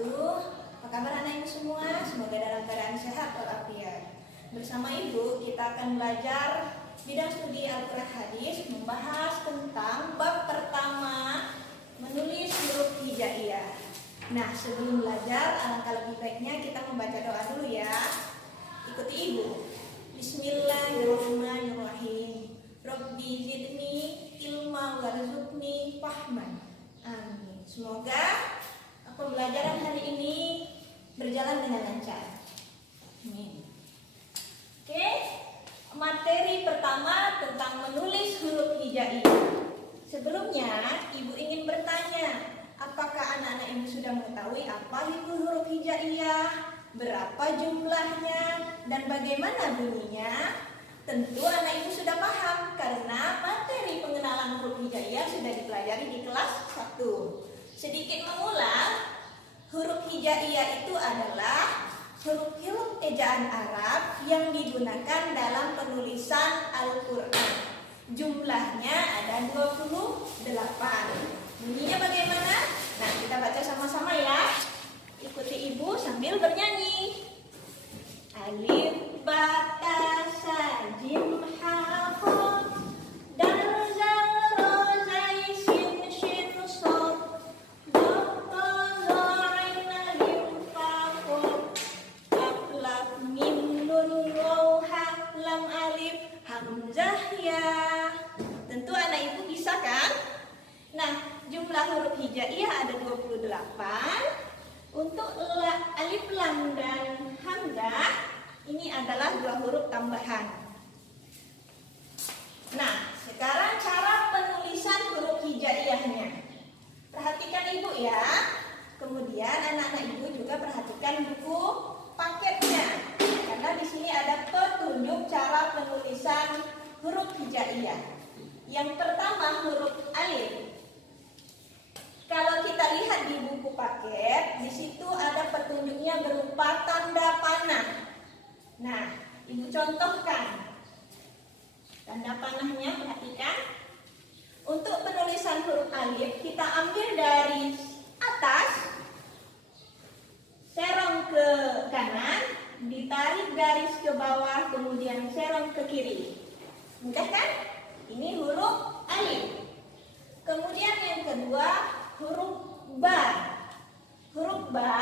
wabarakatuh. Apa kabar anak ibu semua? Semoga dalam keadaan sehat walafiat. Bersama ibu kita akan belajar bidang studi Al-Quran Hadis, membahas tentang bab pertama, menulis huruf hijaiyah. Nah, sebelum belajar alangkah lebih baiknya kita membaca doa dulu ya. Ikuti ibu. Bismillahirrahmanirrahim. Rabbi zidni ilma warzuqni fahman. Amin. Semoga pembelajaran hari ini berjalan dengan lancar. Amin. Oke, materi pertama tentang menulis huruf hijaiyah. Sebelumnya, ibu ingin bertanya, apakah anak-anak ibu sudah mengetahui apa itu huruf hijaiyah, berapa jumlahnya, dan bagaimana bunyinya? Tentu anak ibu sudah paham karena materi pengenalan huruf hijaiyah sudah dipelajari di kelas 1. Sedikit mengulang, huruf hijaiyah itu adalah huruf-huruf ejaan Arab yang digunakan dalam penulisan Al-Quran. Jumlahnya ada 28. Bunyinya bagaimana? Nah, kita baca sama-sama ya. Ikuti ibu sambil bernyanyi. Alif, ba, ta, sa, jim, ha, ho, dal, zal, ro, zai, sin, shin, sod, do, to, zo, ain, alif, fa, ho, kaf, laf, mim, nun, waw, ha, lam, alif, hamzah, ya. Tentu anak ibu bisa kan? Nah, jumlah huruf hijaiyah ada 28. Untuk alif, lam, dan hamzah ini adalah 2 huruf tambahan. Nah, sekarang cara penulisan huruf hijaiyahnya. Perhatikan ibu ya. Kemudian anak-anak ibu juga perhatikan buku paketnya. Karena di sini ada petunjuk cara penulisan huruf hijaiyah. Yang pertama huruf alif. Kalau kita lihat di buku paket, di situ ada petunjuknya berupa tanda panah. Nah, ibu contohkan. Tanda panahnya, perhatikan. Untuk penulisan huruf alif, kita ambil dari atas, serong ke kanan, ditarik garis ke bawah, kemudian serong ke kiri. Mudah kan? Ini huruf alif. Kemudian yang kedua, huruf ba. Huruf ba,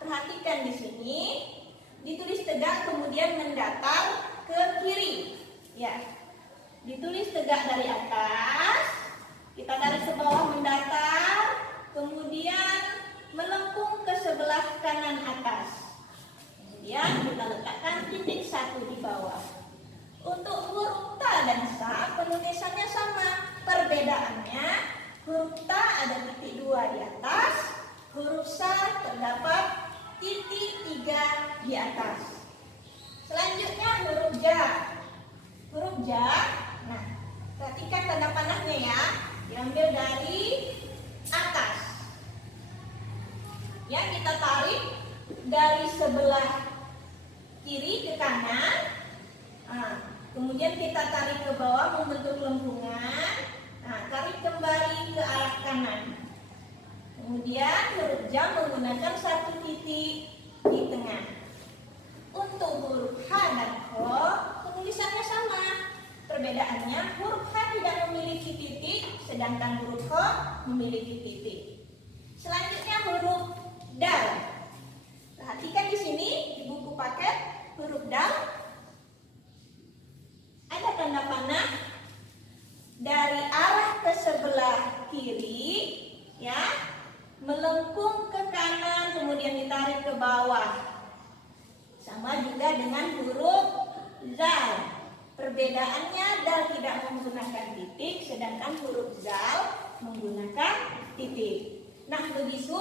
perhatikan di sini, ditulis tegak kemudian mendatar ke kiri. Ya, ditulis tegak dari atas, kita tarik ke bawah mendatar, kemudian melengkung ke sebelah kanan atas. Kemudian kita letakkan titik 1 di bawah. Untuk huruf ta dan sa penulisannya sama. Perbedaannya, huruf ta ada titik 2 di atas, huruf sa terdapat titik 3 di atas. Selanjutnya huruf ja. Huruf ja, nah perhatikan tanda panahnya ya, diambil dari atas. Ya, kita tarik dari sebelah kiri ke kanan. Nah, kemudian kita tarik ke bawah membentuk lengkungan. Nah, tarik kembali ke arah kanan. Kemudian huruf ja menggunakan 1 titik di tengah. Untuk huruf h dan ho penulisannya sama. Perbedaannya huruf h tidak memiliki titik, sedangkan huruf ho memiliki titik. Selanjutnya huruf dal. Perhatikan di sini di buku paket huruf dal ada tanda panah dari arah ke sebelah kiri, ya, melengkung ke kanan kemudian ditarik ke bawah. Sama juga dengan huruf zal. Perbedaannya dal tidak menggunakan titik, sedangkan huruf zal menggunakan titik. Nah, begitu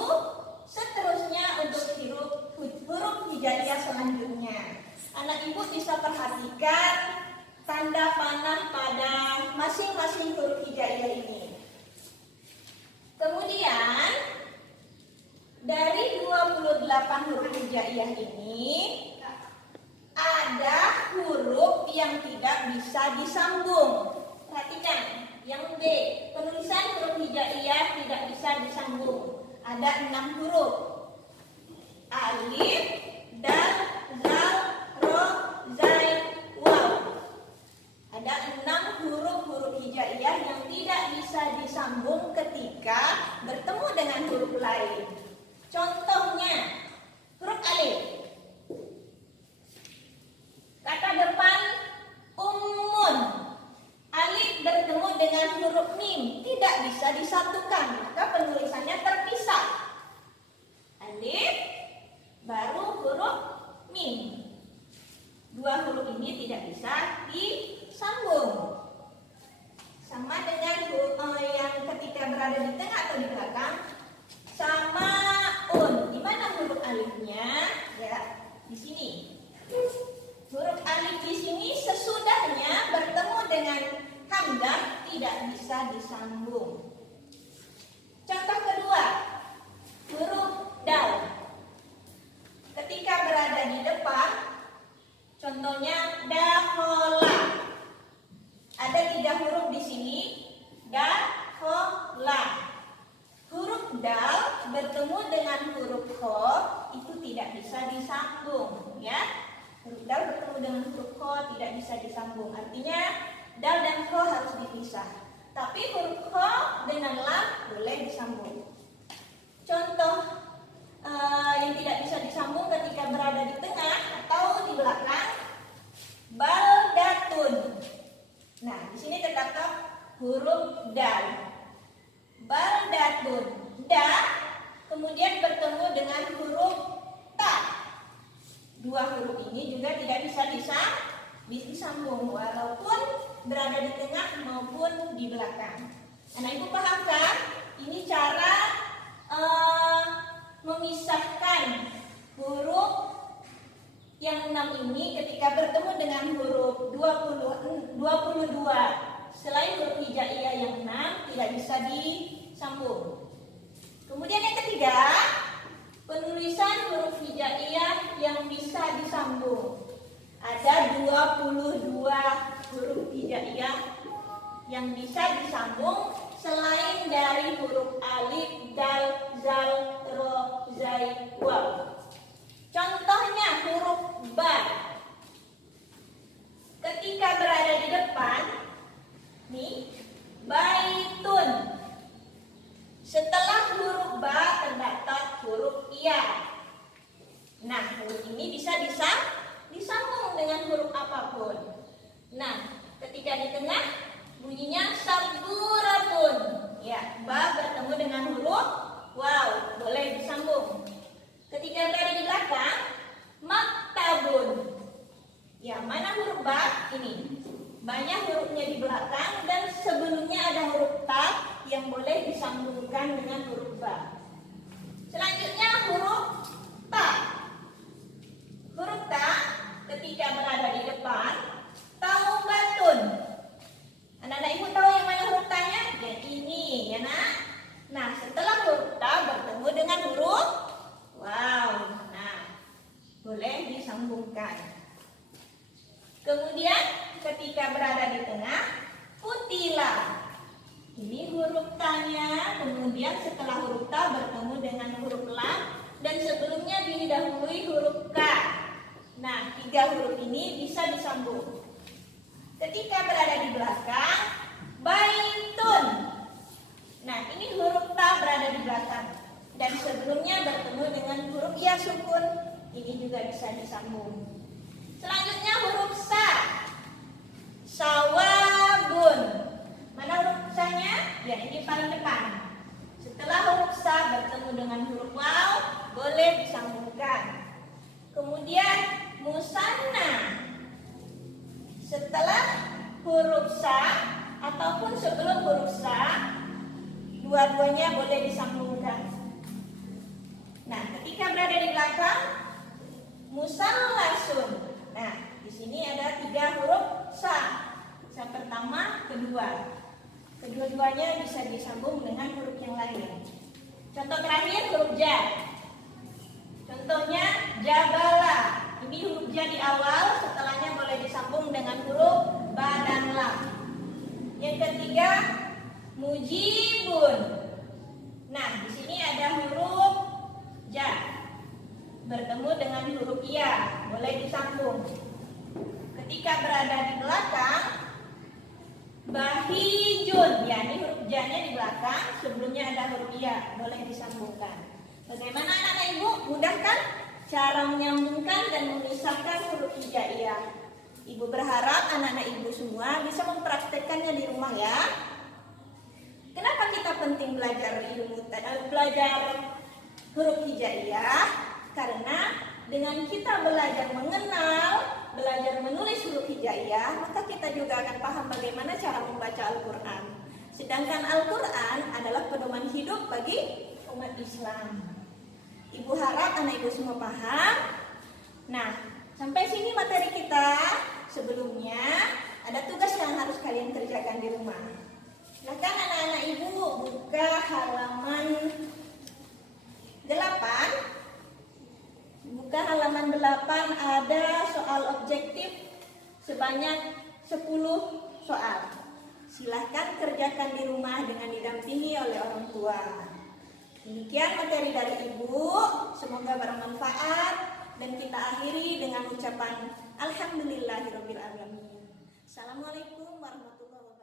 seterusnya untuk huruf hijaiyah selanjutnya. Anak ibu bisa perhatikan tanda panah pada masing-masing huruf hijaiyah ini. Kemudian dari 28 huruf hijaiyah ini ada huruf yang tidak bisa disambung. Perhatikan, yang B, penulisan huruf hijaiyah tidak bisa disambung. Ada 6 huruf. alif, dal, zal, ro, zai, waw. Ada 6 huruf hijaiyah yang tidak bisa disambung ketika bertemu dengan huruf lain. Contohnya, huruf alif. Kata depan ummun. Alif bertemu dengan huruf mim, tidak bisa disatukan, maka penulisannya terpisah. Alif, baru huruf mim. 2 huruf ini tidak bisa disambung. Sama dengan huruf yang ketika berada di tengah atau di belakang. Samaun. Di mana huruf alifnya? Ya, di sini. Huruf alif di sini sesudahnya bertemu dengan hamzah tidak bisa disambung. Contoh kedua, huruf dal. Ketika berada di depan, contohnya dakhola. Ada 3 huruf di sini, dakhola. Huruf dal bertemu dengan huruf kho itu tidak bisa disambung, ya. Huruf dal bertemu dengan huruf kho tidak bisa disambung. Artinya dal dan kho harus dipisah. Tapi huruf kho dengan lam boleh disambung. Contoh yang tidak bisa disambung ketika berada di tengah atau di belakang, baldatun. Nah, di sini terdapat huruf dal. Baldatun, da, kemudian bertemu dengan huruf ta. 2 huruf ini juga tidak bisa disambung walaupun berada di tengah maupun di belakang. Anak ibu paham kan? Ini cara memisahkan huruf yang 6 ini ketika bertemu dengan huruf 22. Selain huruf hijaiyah yang 6 tidak bisa disambung. Kemudian yang ketiga, penulisan huruf hijaiyah yang bisa disambung. Ada 22 huruf hijaiyah yang bisa disambung selain dari huruf alif, dal, zal, ro, zai, waw. Contohnya huruf ba. Ketika berada di depan, nih, baitun. Setelah huruf ba terdapat huruf ya. Nah, huruf ini bisa disambung dengan huruf apapun. Nah, ketika di tengah bunyinya saburatun. Ya, ba bertemu dengan huruf waw, boleh disambung. Ketika berada di belakang, maktabun. Ya, mana huruf ba? Ini. Banyak hurufnya di belakang dan sebelumnya ada huruf ta yang boleh disambungkan dengan huruf ba. Selanjutnya huruf ta. Huruf ta ketika berada di depan, taubatun. Anak-anak ibu tahu yang mana huruf ta-nya? Ya, ini, ya nak. Nah, setelah huruf ta bertemu dengan huruf waw. Nah, boleh disambungkan. Kemudian ketika berada di tengah, kutila. Ini huruf ta-nya, kemudian setelah huruf ta bertemu dengan huruf lam dan sebelumnya didahului huruf ka. Nah, 3 huruf ini bisa disambung. Ketika berada di belakang, baitun. Nah, ini huruf ta berada di belakang dan sebelumnya bertemu dengan huruf ya sukun. Ini juga bisa disambung. Selanjutnya huruf sa. Sawabun. Mana huruf sa-nya? Ya, ini paling depan. Setelah huruf sa bertemu dengan huruf waw, boleh disambungkan. Kemudian musanna. Setelah huruf sa ataupun sebelum huruf sa, dua-duanya boleh disambungkan. Nah, ketika berada di belakang, musallasun. Nah, di sini ada 3 huruf sa. Yang pertama, kedua. Kedua-duanya bisa disambung dengan huruf yang lain. Contoh terakhir huruf ja. Contohnya jabala. Ini huruf ja di awal, setelahnya boleh disambung dengan huruf ba dan lam. Yang ketiga, mujibun. Nah, di sini ada huruf ja. bertemu dengan huruf ya, boleh disambung. Ketika berada di belakang, bahijun, ya ini huruf ja-nya di belakang, sebelumnya ada huruf ya, boleh disambungkan. Bagaimana anak-anak ibu? Mudah kan? Cara menyambungkan dan memisahkan huruf hijaiyah. Ibu berharap anak-anak ibu semua bisa mempraktekkannya di rumah ya. Kenapa kita penting belajar huruf hijaiyah? Karena dengan kita belajar mengenal, belajar menulis huruf hijaiyah, maka kita juga akan paham bagaimana cara membaca Al-Quran. Sedangkan Al-Quran adalah pedoman hidup bagi umat Islam. Ibu harap anak ibu semua paham. Nah, sampai sini materi kita. Sebelumnya ada tugas yang harus kalian kerjakan di rumah. Silakan anak-anak ibu buka halaman 8. Buka halaman 8, ada soal objektif sebanyak 10 soal. Silahkan kerjakan di rumah dengan didampingi oleh orang tua. Demikian materi dari ibu, semoga bermanfaat dan kita akhiri dengan ucapan Alhamdulillahirabbil alamin. Assalamualaikum warahmatullahi wabarakatuh.